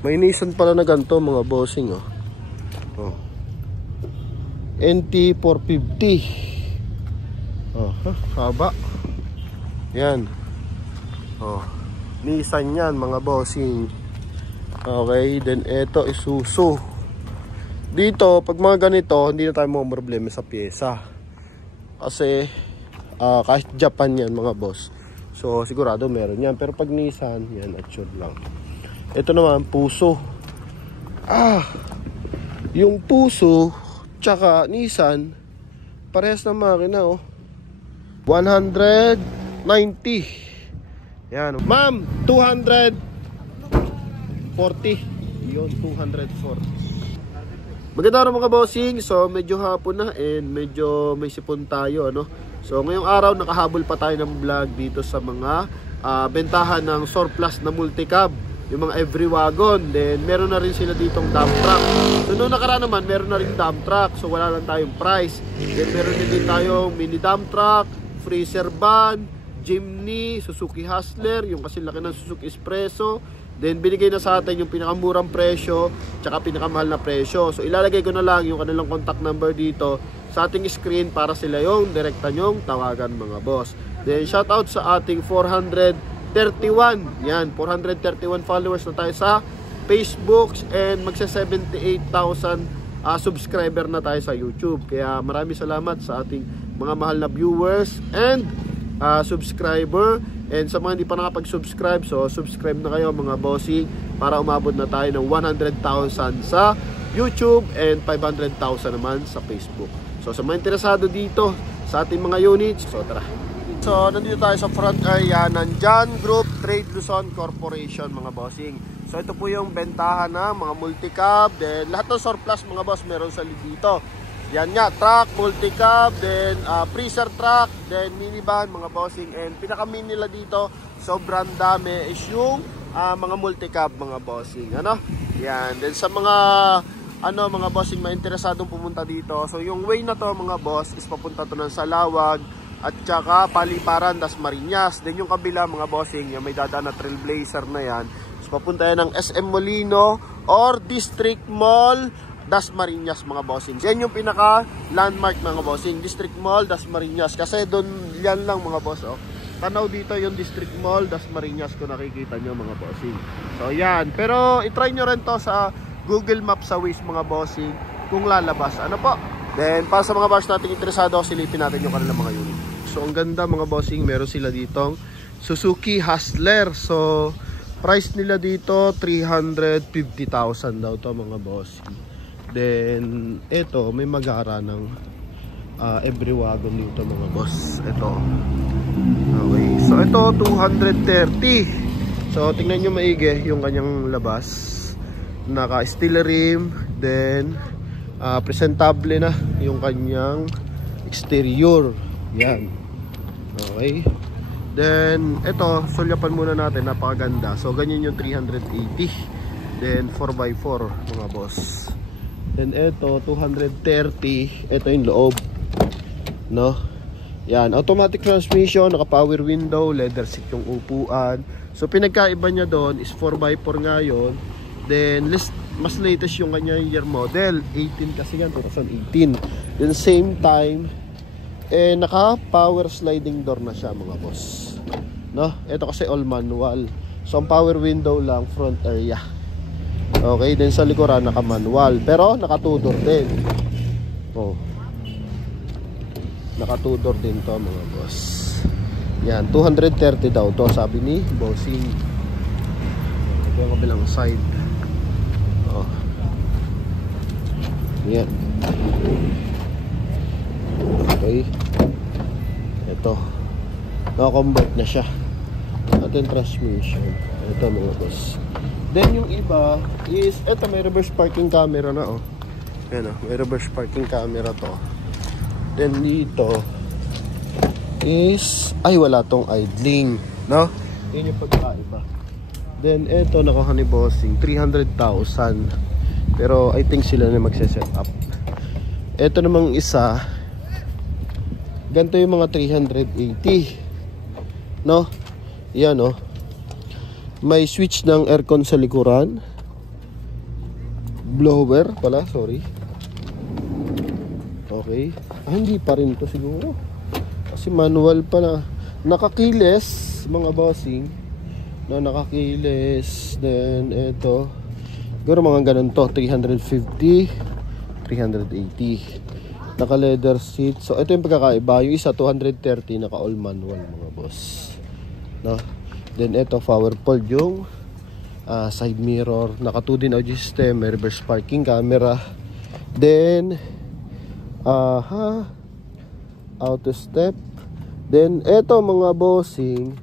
May Nissan pala na ganito mga bossing, oh. Oh. NT 450. Oh, haba. Yan. Oh. Nissan yan mga bossing. Okay, then ito Isuzu. Dito, pag mga ganito, hindi na tayo mga problema sa pyesa. Kasi kahit Japan yan mga boss. So sigurado meron yan. Pero pag Nissan, yan assured lang. Ito naman, Puso. Yung Puso tsaka Nissan, parehas na makina, oh. 190. Yan. Ma'am, 240. Yun, 240. Maganda rin mga bossing. So medyo hapon na and medyo may sipon tayo, ano. So ngayong araw nakahabol pa tayo ng vlog dito sa mga bentahan ng surplus na multicab, yung mga every wagon. Then meron na rin sila ditong dump truck. So noong nakaraan naman meron na rin dump truck, so wala lang tayong price. Then meron din tayong mini dump truck, freezer van, Jimny, Suzuki Hustler, yung kasi laki ng Suzuki Espresso. Then binigay na sa atin yung pinakamurang presyo tsaka pinakamahal na presyo. So ilalagay ko na lang yung kanilang contact number dito sa ating screen para sila yung direkta nyong tawagan mga boss. Then shoutout sa ating 431. Yan, 431 followers na tayo sa Facebook and magsa 78,000 subscriber na tayo sa YouTube. Kaya maraming salamat sa ating mga mahal na viewers and subscriber. And sa mga hindi pa nakapag-subscribe, so subscribe na kayo mga bossing para umabot na tayo ng 100,000 sa YouTube and 500,000 naman sa Facebook. So sa mga interesado dito sa ating mga units, so tara. So nandito tayo sa front area ng John Group Trade Luzon Corporation mga bossing. So ito po yung bentahan ng mga multicab, then lahat ng surplus mga boss meron sa dito. Yan nga, truck, multicab, then freezer truck, then minivan mga bossing. And pinaka-main nila dito, sobrang dami is yung mga multicab mga bossing. Ano? Yan. Then sa mga mga bossing ma-interesadong pumunta dito. So yung way na to mga boss is papunta to ng Salawag at saka Paliparan, Dasmariñas. Then yung kabila mga bossing, yung may dadaan na Trailblazer na yan. So papunta yan ng SM Molino or District Mall Dasmariñas mga bossing. Yan yung pinaka landmark mga bossing, District Mall Dasmariñas. Kasi doon yan lang mga boss, oh. Tanaw dito yung District Mall Dasmariñas kung nakikita nyo mga bossing. So yan, pero i-try nyo rin to sa Google Maps sa Waze mga bossing kung lalabas. Ano po? Then para sa mga bars natin interesado, silipin natin yung kanilang mga unit. So ang ganda mga bossing, meron sila ditong Suzuki Hustler. So price nila dito 350,000 daw to mga bossing. Then ito may magara ng every wagon dito mga boss. Ito. Okay. So ito 230. So tingnan nyo maigi yung kanyang labas. Naka steel rim. Then presentable na yung kanyang exterior. Yan. Okay. Then ito sulyapan muna natin, napakaganda. So ganyan yung 380. Then 4x4 mga boss. Then ito 230, ito yung loob, no? Yan, automatic transmission, naka power window, leather seat yung upuan. So pinagkaiba niya doon is 4x4 nga yun. Then mas latest yung kanya year model, 18 kasi yan, 2018. Then same time naka power sliding door na siya mga boss, no? Ito kasi all manual. So ang power window lang front area. Okay, then sa likuran naka-manual, pero naka-two-door din. Oh. Naka-two-door din to mga boss. Yan, 230 daw to sabi ni bossing. Ito yung kabilang side. Oh. Yan. Okay. Ito. Naka-convert na siya. At yung transmission. Ito mga boss. Then yung iba is, eto may reverse parking camera na, oh. Ayan, oh, may reverse parking camera to. Then dito is, ay wala tong idling, no? Yun yung pagkaiba. Then eto nakuha ni bossing 300,000. Pero I think sila na magse-set up. Eto namang isa, ganito yung mga 380, no? Yan, oh. May switch ng aircon sa likuran. blower pala, sorry. Okay. Hindi pa rin to siguro. Kasi manual pala. Nakakiles, mga bossing. No, nakakiles. Then, ito. Siguro mga ganun to. 350, 380. Naka-leather seat. So, ito yung pagkakaiba. Yung isa, 230. Naka-all manual, mga boss. No? Then, ito, power fold yung side mirror. Naka 2 din audio system. May reverse parking camera. Then, auto step. Then eto mga bossing,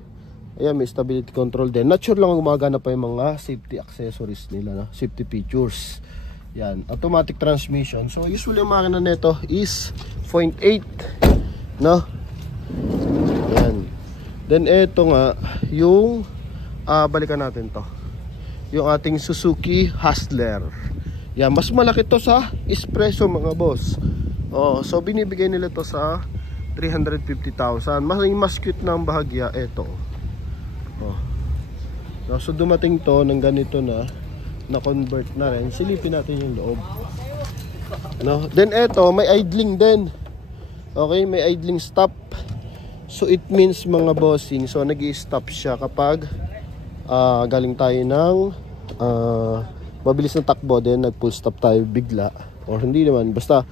ayan, may stability control din. Not sure lang gumagana pa yung mga safety accessories nila, no? Safety features. Yan, automatic transmission. So usually yung makina nito is 0.8, no? Yan. Then eto nga yung balikan natin to. Yung ating Suzuki Hustler. Yan, mas malaki to sa Espresso, mga boss. Oh, so binibigay nila to sa 350,000. Mas cute na ang bahagya ito. Oh. So dumating to ng ganito na convert na rin. Silipin natin yung loob. No? Then ito, may idling din. Okay, may idling stop. So it means, mga bossing, so nag-i-stop siya kapag galing tayo ng mabilis na takbo, din nag-full stop tayo bigla. Or hindi naman, basta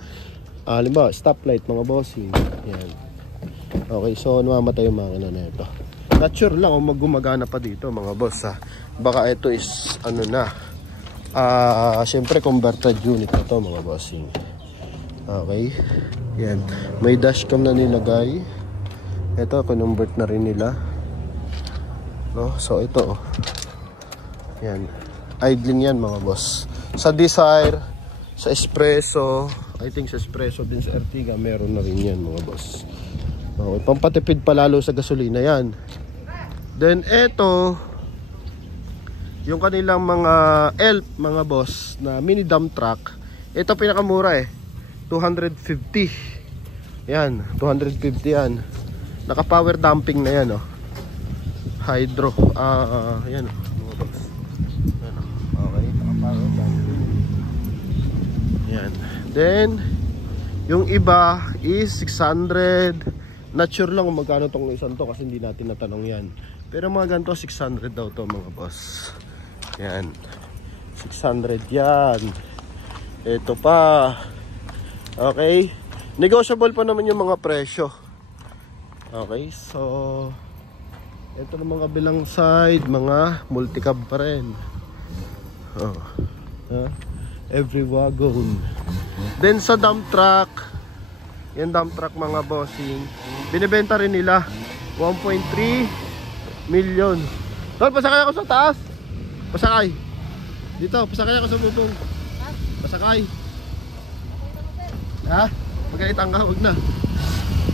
halimbawa, stoplight, mga bossing. Yan. Okay, so namamatay yung makina na ito. Not sure lang kung gumagana pa dito, mga boss, ha. Baka ito is, ano na, syempre converted unit na to, mga bossing. Okay. Yan. May dashcam na nilagay. Ito, convert na rin nila. No? So, ito, oh. Yan. Idling yan, mga boss. Sa Desire, sa Espresso, I think sa Espresso din sa Ertiga, meron na rin yan, mga boss. Okay, pampatipid palalo sa gasolina yan. Then eto, yung kanilang mga ELF, mga boss, na mini dump truck. Ito pinakamura eh, 250. Yan, 250 yan. Naka power dumping na yan, oh. Hydro, yan, oh, mga boss. Yan, oh. Okay, naka power dumping. Yan. Then, yung iba is 600. Not sure lang kung magkano tong isang to kasi hindi natin natanong yan. Pero mga ganito, 600 daw to, mga boss. Yan. 600 yan. Ito pa. Okay. Negotiable pa naman yung mga presyo. Okay, so ito na mga bilang side, mga multicab pa rin. Oh. Every wagon. Then sa dump truck, yung dump truck, mga bossing, binibenta rin nila 1.3 million. Tol, pasakay ako sa taas. Pasakay. Dito, pasakay ako sa bubong. Pasakay. Ha? Magkaitan ka, huwag na.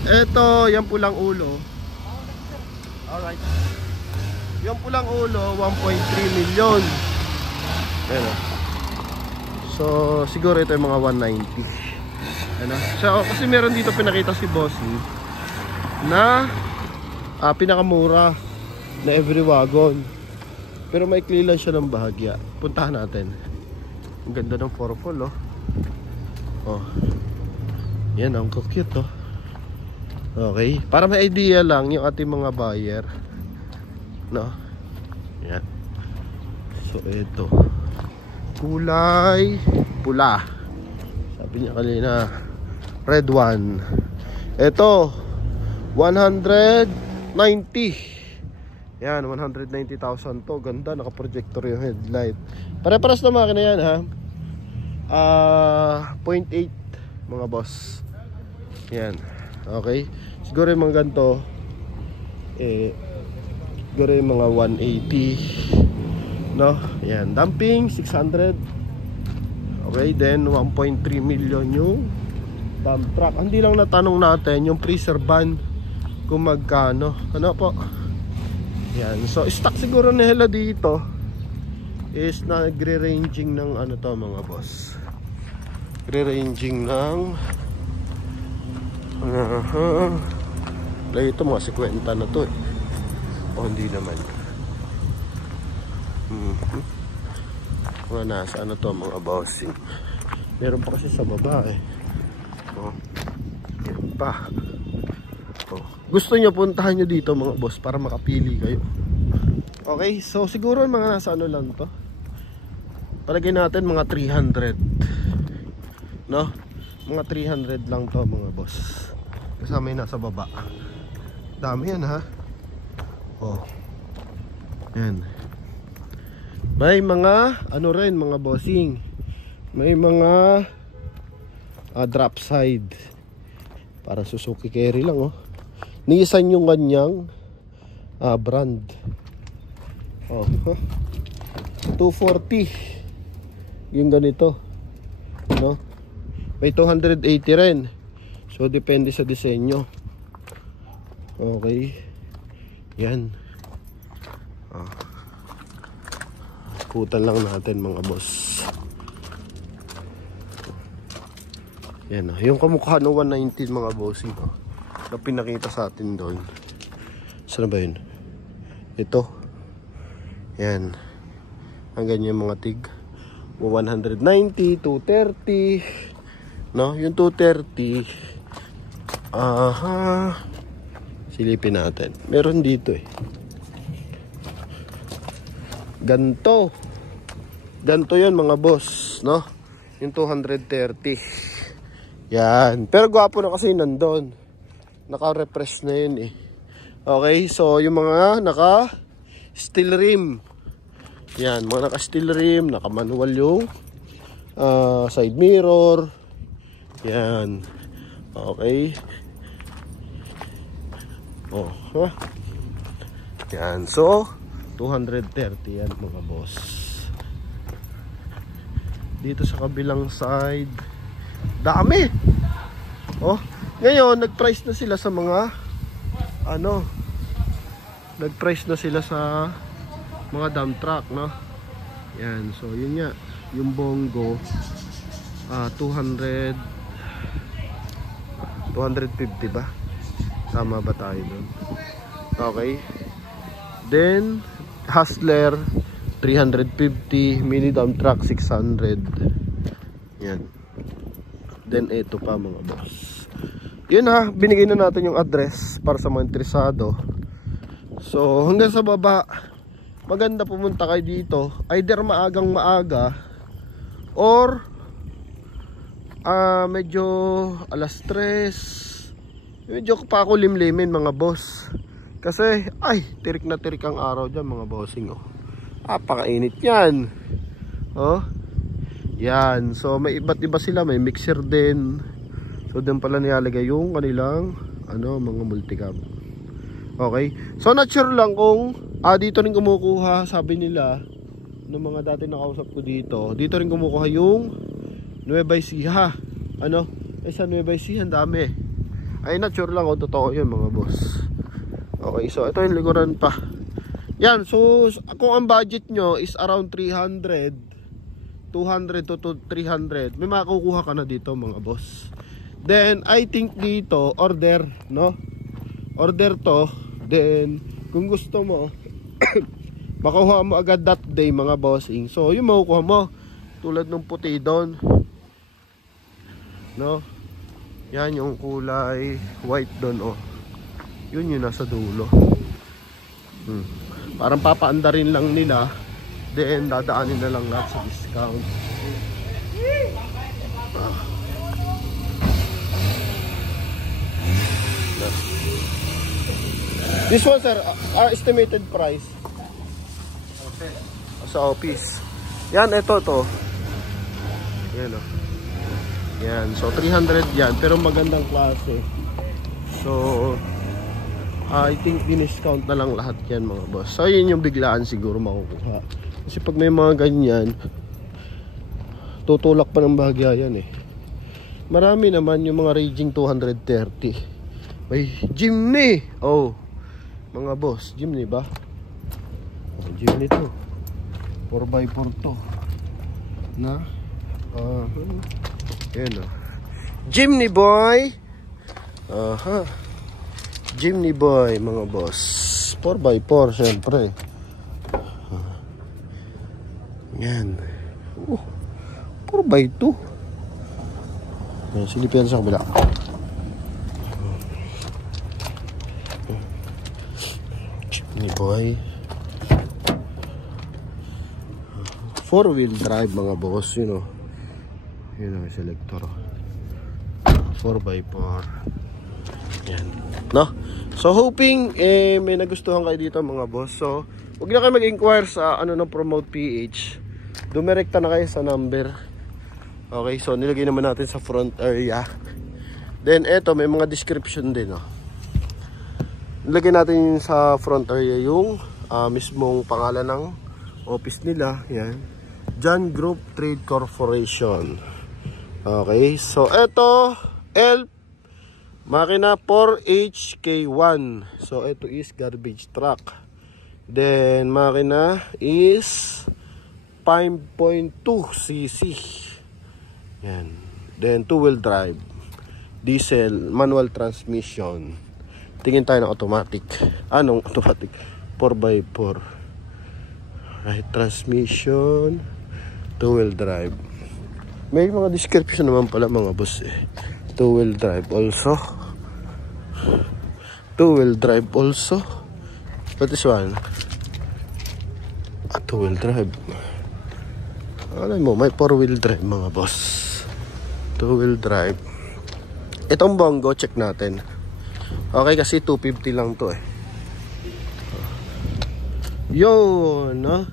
Ito, yung pulang ulo. Alright. Yung pulang ulo, 1.3 million. Ayan. So, siguro ito yung mga 190. Ano? So, kasi meron dito pinakita si Bossy na pinakamura na every wagon. Pero may lang siya ng bahagya. Puntahan natin. Ang ganda ng purple, oh. Oh. Yan, ang cute, oh. Okay. Para may idea lang yung ating mga buyer. No? Yan. So, ito. Kulay pula. Sabi niya kanina, red one. Ito 190. Yan, 190,000 to. Ganda, naka-projector yung headlight. Pare-paras na makina yan, ha. 0.8, mga boss. Yan. Okay. Siguro yung mga ganito, siguro yung mga 180. No? Yan, dumping 600. Okay, then 1.3 million yung dump truck. Hindi lang natanong natin yung freezer van kung magkano. Ano po? Yan, so stock siguro nila dito is nagre-ranging ng ano to, mga boss. Re-ranging ng ito mga 50 na to eh. O hindi naman. Mga nasa ano to mga bossing. Meron pa kasi sa baba eh. Oh. Yan pa. Oh. Gusto nyo puntahan nyo dito mga boss para makapili kayo. Okay, so siguro mga nasa ano lang to. Palagay natin mga 300. No? Mga 300 lang to mga boss. Kasama yung nasa baba. Dami yan ha. Oh. Yan. May mga ano rin mga bossing. May mga drop side. Para Suzuki Carry lang oh. Nissan yung kanyang brand. Oh, huh? 240 yung ganito, no? May 280 rin. So depende sa disenyo. Okay. Yan. Oh. Ikutan lang natin mga boss. Yan. Yung kamukha ng 119 mga bossing oh, na pinakita sa atin doon. Saan ba yun? Ito. Yan. Ang ganyan mga tig. 190, 230. No? Yung 230. Aha. Silipin natin. Meron dito eh. Ganto. Ganto yan mga boss. No? Yung 230. Yan. Pero gwapo na kasi nandun. Naka-refresh na yun eh. Okay. So yung mga naka-steel rim. Yan, mga naka-steel rim, naka-manual yung side mirror. Yan. Okay. Oh, huh? Yan, so 230 yan mga boss. Dito sa kabilang side, dami. Oh, ngayon nag-price na sila sa mga ano, nag-price na sila sa mga dump truck, no? Yan, so yun nga, yung Bongo 250 ba? Tama ba tayo doon? Okay. Then Hustler 350, mini dump truck 600. Yan. Then ito pa mga boss. Yun ha, binigay na natin yung address para sa mga interesado. So hanggang sa baba, maganda pumunta kayo dito. Either maagang maaga or medyo alas 3. Medyo pakulimlimin mga boss. Kasi ay, tirik na tirik ang araw dyan mga bossing oh. Apakainit yan. Oh. Yan. So may iba't iba sila. May mixer din. So doon pala nilalagay yung kanilang mga multicab. Okay. So not sure lang kung dito rin kumukuha, sabi nila ng mga dati nakausap ko dito. Dito rin kumukuha yung Nueva Ecija. Sa Nueva Ecija ang dami. Ay not sure lang kung totoo yun mga boss. Okay, so ito yung likuran pa. Yan, so kung ang budget nyo is around 300, 200 to 300, may makukuha ka na dito mga boss. Then I think dito order, no? Order to. Then kung gusto mo makuha mo agad that day mga bossing. So yung makukuha mo tulad ng puti doon, no? Yan yung kulay white doon oh. Yun yung nasa dulo. Parang papaandarin lang nila. Then dadaanin na lang lahat sa discount. This one sir, estimated price sa office. Yan, ito to. Yan o. Yan, so 300 yan, pero magandang klase. So I think din-discount na lang lahat yan mga boss. So yun yung biglaan siguro makukuha. Kasi pag may mga ganyan, tutulak pa ng bahagya yan eh. Marami naman yung mga Raging 230. May Jimny. Oh, mga boss, Jimny ba? Oh, Jimny to. 4x4 to. Na? Yan o. Jimny boy. Aha. Jimny boy mga boss. 4x4 syempre. Yan. 4x2. Ayan, silipin sa kabila. Ni boy. 4-wheel drive mga boss, you know. Yun ang selector. 4x4. Yan. No? So hoping may nagustuhan kayo dito mga boss. So huwag na kayo mag-inquire sa ano ng Promote PH. Dumirekta na kayo sa number. Okay, so nilagay naman natin sa front area. Then eto may mga description din, no. Nilagay natin sa front area yung mismong pangalan ng office nila. Yan. John Group Trade Corporation. Okay, so eto makina 4HK1. So ito is garbage truck. Then makina is 5.2cc. Yan. Then 2-wheel drive. Diesel, manual transmission. Tingin tayo ng automatic. Anong automatic? 4x4. Right, transmission, 2-wheel drive. May mga description naman pala mga boss eh. 2-wheel drive also. 2-wheel drive also. What is one? 2-wheel drive. Alam mo, may 4-wheel drive mga boss. 2-wheel drive. Itong bongo, check natin. Okay, kasi 250 lang to eh. Yun, no?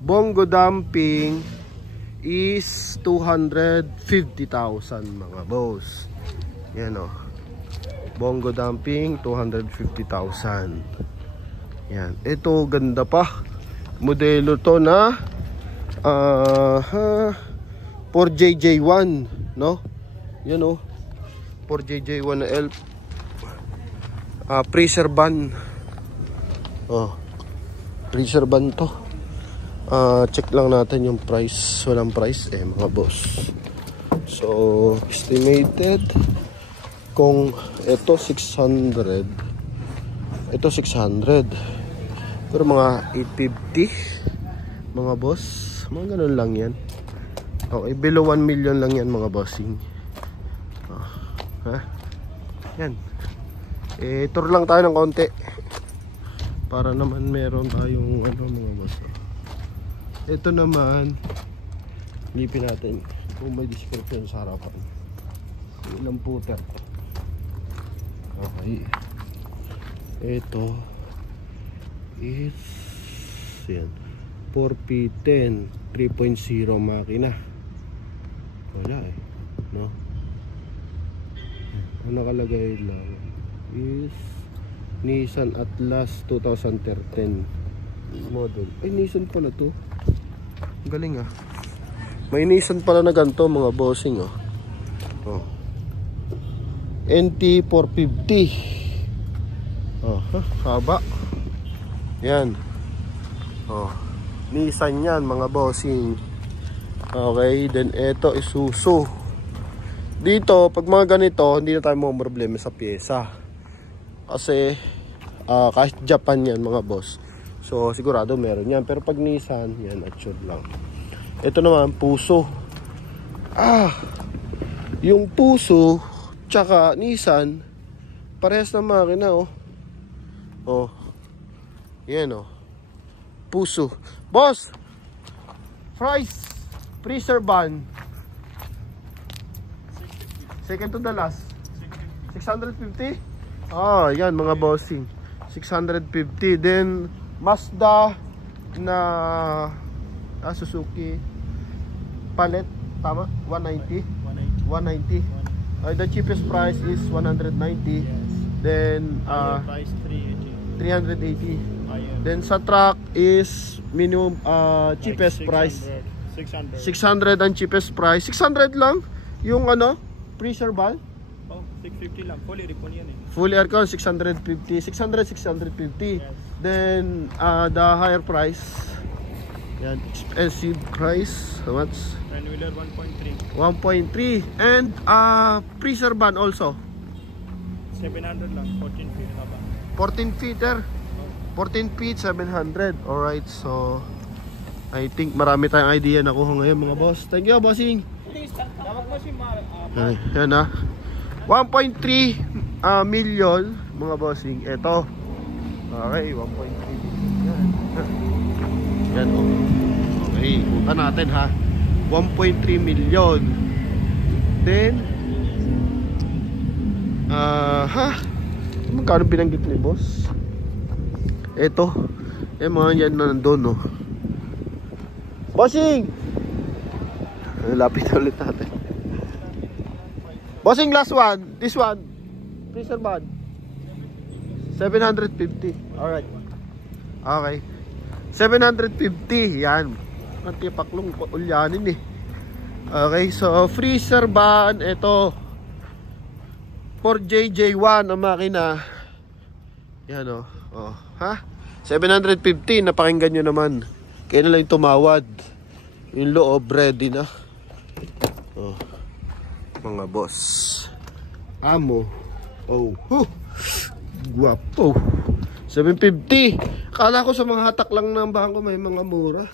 Bongo dumping is 250,000 mga boss. Yan o. Bongo dumping 250,000. Yan. Ito ganda pa. Modelo to na 4JJ1, no? Yan o. 4JJ1 na elf. Pressure ban. Oh. Pressure ban to. Check lang natin yung price. Walang price eh mga boss. So estimated kung ito 600, ito 600, pero mga 850 mga boss, mga ganun lang yan. Okay, below 1 million lang yan mga bossing. Yan. Tour lang tayo ng konti para naman meron tayong ano mga boss. Ito naman lipin natin kung may description sa harapan. Ilang puter. Okay. Ito is yan 4P10 3.0 makina. Wala eh, no? Ang nakalagay lang is Nissan Atlas 2013 model. Ay, Nissan pala to. Galing ah. May Nissan pala na ganito mga bossing oh. Oh. NT 450. Oh, haba. Yan. Oh. Nissan yan mga bossing. Okay, then eto Isuzu. Dito, pag mga ganito, hindi na tayo mga problema sa pyesa. Kasi kahit Japan yan mga boss. So sigurado meron yan. Pero pag Nissan, yan assured lang. Ito naman, Puso. Yung Puso tsaka Nissan, parehas na makina oh. Oh. Yan oh. Puso. Boss! Price! Freezer ban. Second to the last. 650? Yan mga bossing. 650. Then Mazda na Suzuki Palette, tama? 190. 190. The cheapest price is 190. Yes. Then price 380. Then sa truck is minimum cheapest like 600, price 600 ang cheapest price. 600 lang yung ano freezer ban. 650 lang fully aircon yan eh. Full aircon 650. 650. Yes. Then the higher price, yan, expensive price, how much? 10-wheeler 1.3. 1.3. And freezer ban also 700 lang, 14 feet haba. 14 feet 14 feet 700. Alright, so I think marami tayong idea na kuha ngayon mga boss. Thank you, bossing. Ay, yan ha. 1.3 million mga bossing. Ito. Okay, 1.3 million. Yan o. Okay, kuha natin ha. 1.3 million. Then, magkano binanggit ni boss? Ito. Mga yan na nandun no. Bossing! Lapit ulit natin. Bossing, last one. This one. Freezer band. 750. Alright. Okay. 750. Yan. Antipaklong ulyanin eh. Okay. So, freezer band. Ito. 4JJ1 ang makina. Yan o. Oh. Ha? 750. Napakinggan nyo naman. Kaya na lang tumawad. Yung loob ready na. Oh. Mga boss. Amo. Oh. Guwapo. 750. Akala ko sa mga hatak lang ng bangko may mga mura.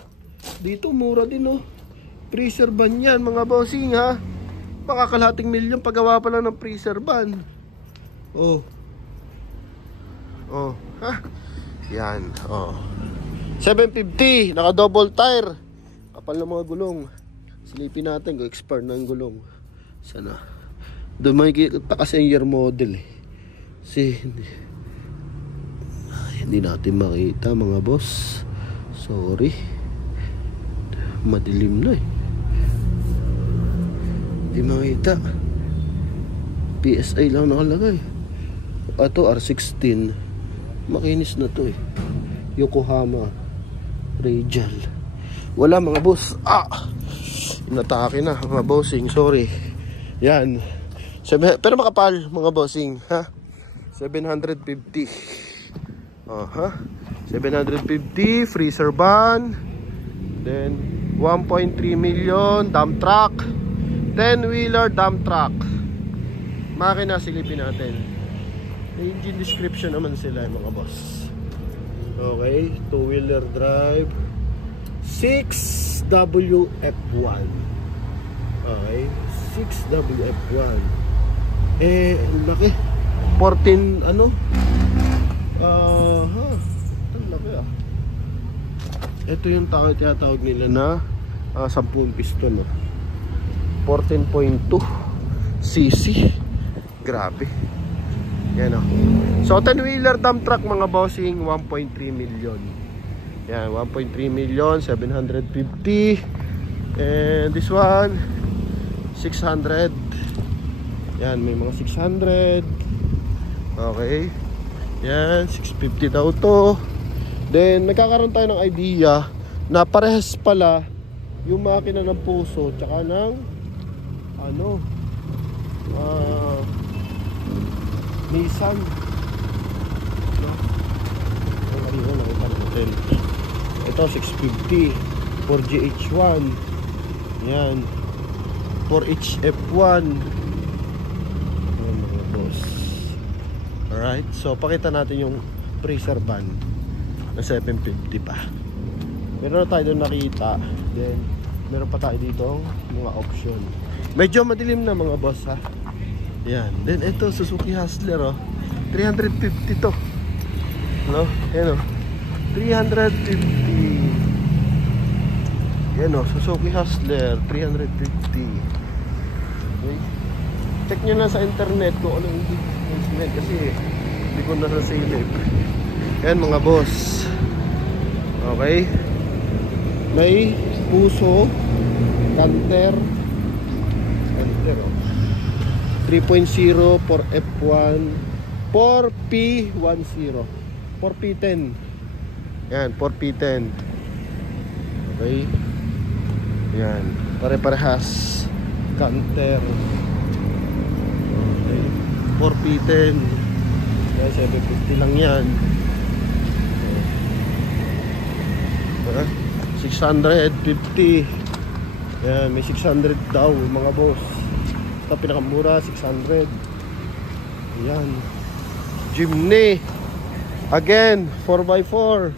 Dito mura din oh. Freezer ban yan mga bossing ha. Baka kalahating milyon paggawa pa lang ng freezer ban. Oh. Oh. Ha? Yan. Oh. 750, naka double tire. Kapal ng mga gulong. Silipin natin kung expert na ang gulong. Sana. Doon makikita kasi yung year model eh. Kasi hindi natin makita mga boss. Sorry. Madilim na eh. Hindi makita. PSI lang nakalagay. Ito R16. Makinis na to eh. Yokohama Radial. Wala mga boss. Inatake na mga bossing. Sorry. Yan. Pero makapal mga bossing. Ha? 750. Ha? 750. Freezer ban. Then 1.3 million. Dump truck. 10-wheeler dump truck. Makina silipin natin. Engine description naman sila mga boss. Okay, 2-wheeler drive 6WF1. Okay, 6WF1. Laki 14 ano? Ang laki ah. Ito yung tinatawag nila na 10 piston 14.2 cc. Grabe. Yan o. So 10-wheeler dump truck mga bossing, 1.3 million. Yan, 1.3 million, 750. And this one 600. Yan, may mga 600. Okay. Yan, 650 daw to. Then nagkakaroon tayo ng idea na parehas pala yung makina ng Puso tsaka ng ano Nissan. No? Ito 650 4GH1. Yan 4HF1. Yan mga boss. Alright, so pakita natin yung freezer ban na 750 pa. Meron na tayo doon nakita. Then meron pa tayo dito mga option. Medyo madilim na mga boss ha. Yan. Then ito Suzuki Hustler 350 to. No? Yan 350. Yan Suzuki Hustler 350. Okay. Check nyo na sa internet kung ano yung internet kasi hindi ko na nasilip. Yan mga boss. Okay. May Puso Canter 3.0 for F1 4P10 4P10. Yan 4P10. Okay. Yan pare-parehas Canter. Okay. 4P10. Yan 750 lang yan. 650. Yan, may 600 daw mga boss. Ito pinakamura 600. Yan. Jimny. Again 4x4.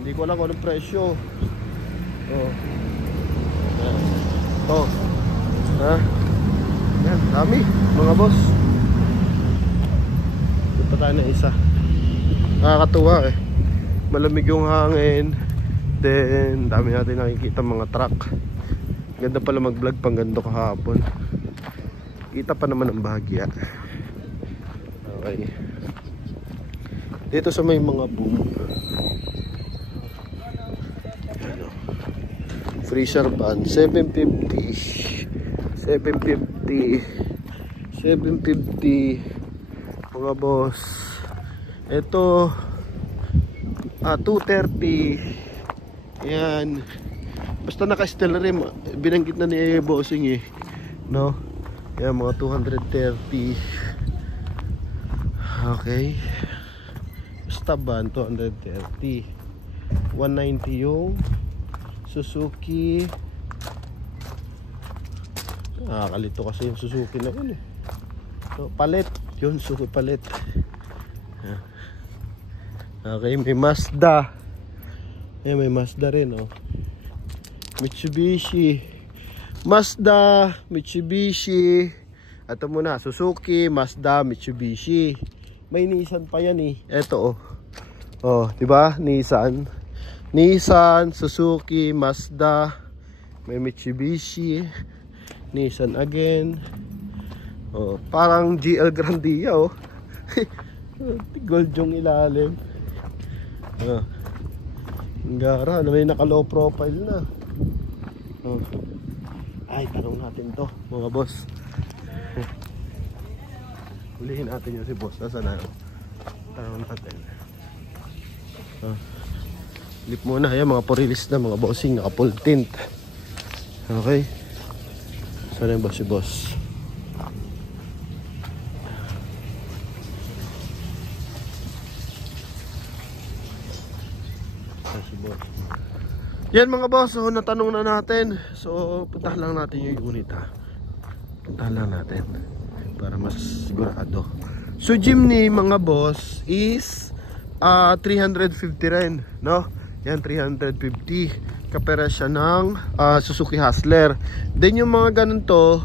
Hindi ko alam kung anong presyo. Oh. Oh. Ha? Yan, dami mga boss. Ito pa tayo na isa. Nakakatuwa eh. Malamig yung hangin. Then, dami natin nakikita mga truck. Ganda pala mag-vlog pang ganito kahapon. Kita pa naman ang bahagya. Okay. Dito sa may mga boom. Ano? Freezer ban, 750. 750 mga boss. Ito 230. Yan. Basta naka-steel rim. Binanggit na ni bossing eh. No? Yan mga 230. Okay. Stub ban 230. 190 yung Suzuki. Nakakalito kasi yung Suzuki na yun eh. So, palit. Yun, Suzuki palit. Okay, may Mazda. Eh, may Mazda rin, oh. Mitsubishi. Mazda, Mitsubishi. Ito muna, Suzuki, Mazda, Mitsubishi. May Nissan pa yan eh. Ito, oh. Oh, di ba? Nissan, Suzuki, Mazda. May Mitsubishi. Nissan again. Oh, parang GL Grandia, oh. Gold yung ilalim. Oh. Gara, may naka-low profile na. Oh. Ay, tanong natin to, mga boss. Ulihin natin yung si boss. Nasaan na? Tanong natin. Oh. Lip muna. Ayan, mga purilis na, mga bossing. Naka-full tint. Okay. Saan yung boss si boss? Yan mga boss, so natanong na natin. So puntahan lang natin yung unit ha. Puntahan lang natin para mas sigurado. So Jimny mga boss is 350 rin, no? Yan 350. Kapera siya ng Suzuki Hustler. Then yung mga ganun to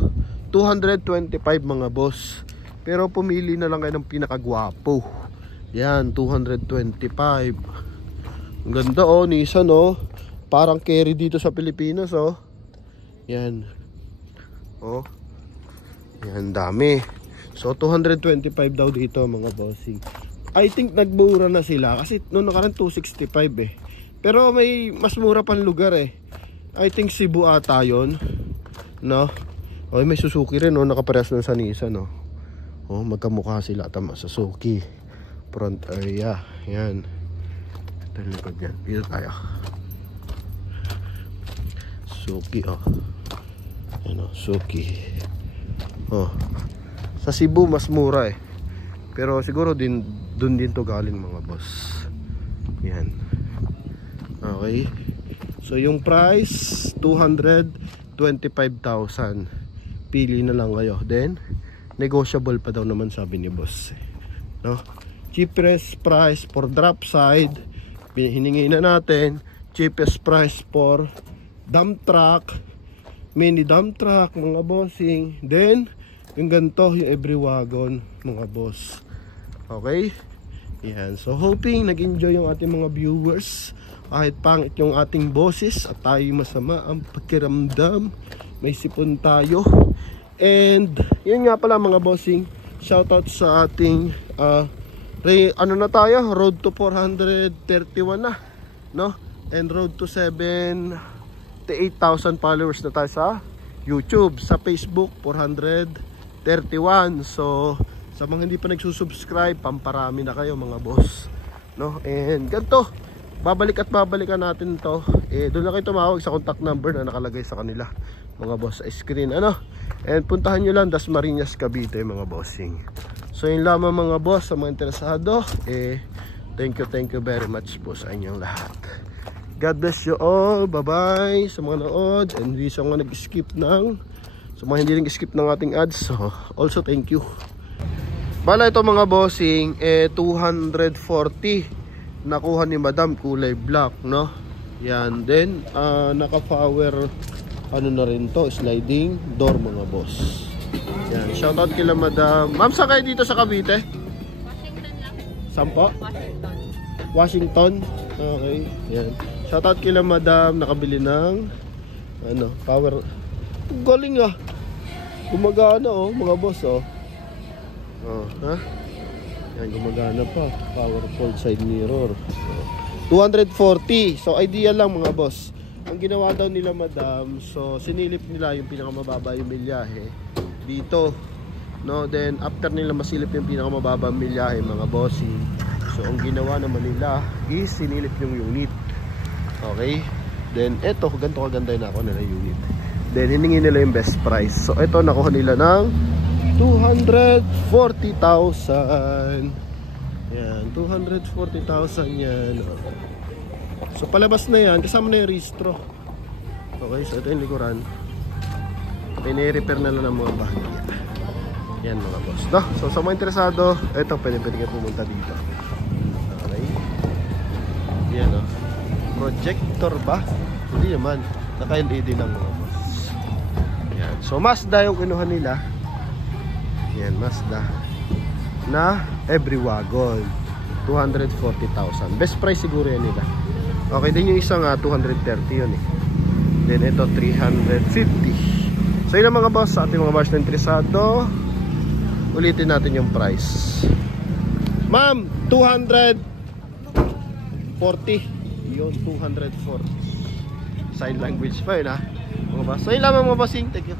225 mga boss. Pero pumili na lang kayo ng pinakagwapo. Yan 225. Ang ganda oh, Nissan oh. Parang carry dito sa Pilipinas oh. Yan. Oh. Yan dami. So 225 daw dito mga bossing. I think nagmura na sila kasi noong nakaraan 265 eh. Pero may mas mura pang lugar eh. I think Cebu ata yun. No? Oh, may Suzuki rin oh, nakaparehas lang sa Nissan oh. Oh, magkamukha sila tama Suzuki. Front area. Yan. Ito yung likod yan. Dito tayo. Suzuki oh. Ano, Suzuki. Oh. Sa Cebu mas mura eh. Pero siguro din doon din to galing mga boss. Yan. Okay. So yung price 225,000. Pili na lang kayo. Then negotiable pa daw naman sabi ni boss. No? Cheapest price for drop side. Hiningi na natin. Cheapest price for dump truck, mini dump truck mga bossing. Then yung ganito, yung every wagon mga boss. Okay. Yan. So hoping nag-enjoy yung ating mga viewers. Kahit pangit yung ating bosses at tayo masama ang pakiramdam, may sipon tayo. And yun nga pala mga bossing, shoutout sa ating ano na tayo, road to 431 na, no? And road to 8,000 followers na tayo sa YouTube. Sa Facebook 431. So sa mga hindi pa nagsusubscribe, pamparami na kayo mga boss, no? And ganito, babalik at babalikan natin to. Doon na kayo tumawag sa contact number na nakalagay sa kanila mga boss sa screen, ano? And puntahan nyo lang Dasmariñas, Cavite mga bossing. So yun lamang mga boss, sa mga interesado, thank you very much po sa inyong lahat. God bless you all. Bye-bye sa mga nood. And hindi sa mga nag-skip ng, sa mga hindi nag-skip ng ating ads. So, also thank you. Bala ito mga bossing, 240 nakuha ni Madam, kulay black, no? Yan, then naka-power ano na rin to, sliding door mga boss. Yan, shoutout kila Madam. Ma'am, saan kayo dito sa Cavite? Washington lang. Saan po? Washington. Washington. Okay, yan. Shoutout kila Madam, nakabili ng ano, power. Galing ah. Gumagana oh, mga boss oh. Oh, ha? Yan, gumagana pa. Power fold side mirror. 240. So, ideal lang mga boss. Ang ginawa daw nila Madam, so sinilip nila yung pinakamababa yung milyahe dito. No, then after nila masilip yung pinakamababa yung milyahe mga bossing. So, ang ginawa naman nila is sinilip yung unit. Okay? Then, eto, ganito kaganda na ako nila unit. Then, hiningi nila yung best price. So, eto, nakuha nila ng 240,000. Yan, 240,000 yan. So, palabas na yan. Kasama na yung restro. Okay, so ito yung likuran. Pini-repair na lang ng mga bahagya. Yan mga boss. No? So, sa mga interesado, eto, pwede ka pumunta dito. Okay. Yan o. Projector ba? Hindi naman. Naka-LED lang mga boss. Yan. So, Mazda yung kinuha nila. Yan, Mazda. Na every wagon. 240,000. Best price siguro yan nila. Okay, din yung isang 230 yun eh. Then ito 350. So yun ang mga boss sa ating mga bars na interesado. Ulitin natin yung price. Ma'am, 240. Yun, 240. Sign language pa yun ha. Mga boss. So yun lamang mga bossing. Thank you.